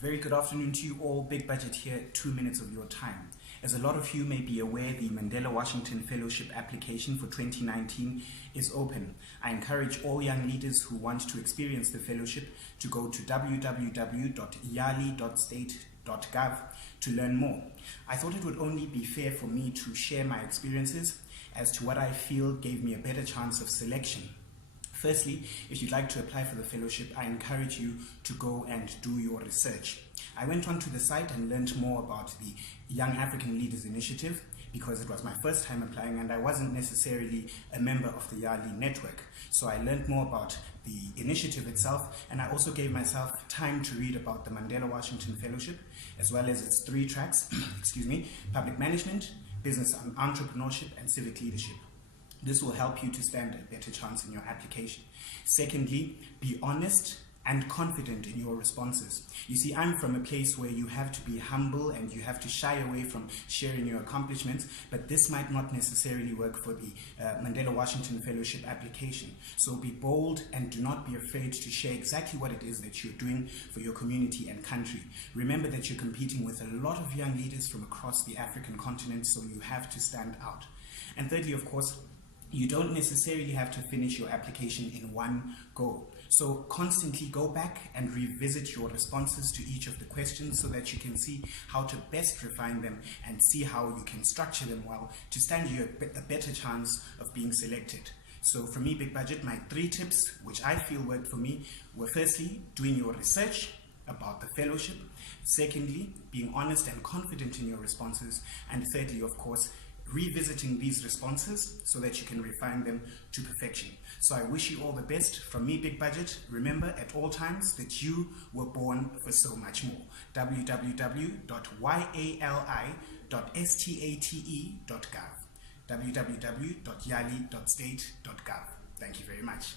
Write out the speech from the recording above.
Very good afternoon to you all. Big Budget here, 2 minutes of your time. As a lot of you may be aware, the Mandela Washington Fellowship application for 2019 is open. I encourage all young leaders who want to experience the fellowship to go to www.yali.state.gov to learn more. I thought it would only be fair for me to share my experiences as to what I feel gave me a better chance of selection. Firstly, if you'd like to apply for the fellowship, I encourage you to go and do your research. I went onto the site and learned more about the Young African Leaders Initiative because it was my first time applying and I wasn't necessarily a member of the YALI network. So I learned more about the initiative itself, and I also gave myself time to read about the Mandela Washington Fellowship as well as its 3 tracks, public management, business and entrepreneurship, and civic leadership. This will help you to stand a better chance in your application. Secondly, be honest and confident in your responses. You see, I'm from a place where you have to be humble and you have to shy away from sharing your accomplishments, but this might not necessarily work for the Mandela Washington Fellowship application. So be bold and do not be afraid to share exactly what it is that you're doing for your community and country. Remember that you're competing with a lot of young leaders from across the African continent, so you have to stand out. And thirdly, of course, you don't necessarily have to finish your application in one go. So constantly go back and revisit your responses to each of the questions so that you can see how to best refine them and see how you can structure them well to stand you a better chance of being selected. So for me, Big Budget, my 3 tips, which I feel worked for me, were firstly, doing your research about the fellowship. Secondly, being honest and confident in your responses. And thirdly, of course, revisiting these responses so that you can refine them to perfection. So I wish you all the best. From me, Big Budget, remember at all times that you were born for so much more. www.yali.state.gov www.yali.state.gov. Thank you very much.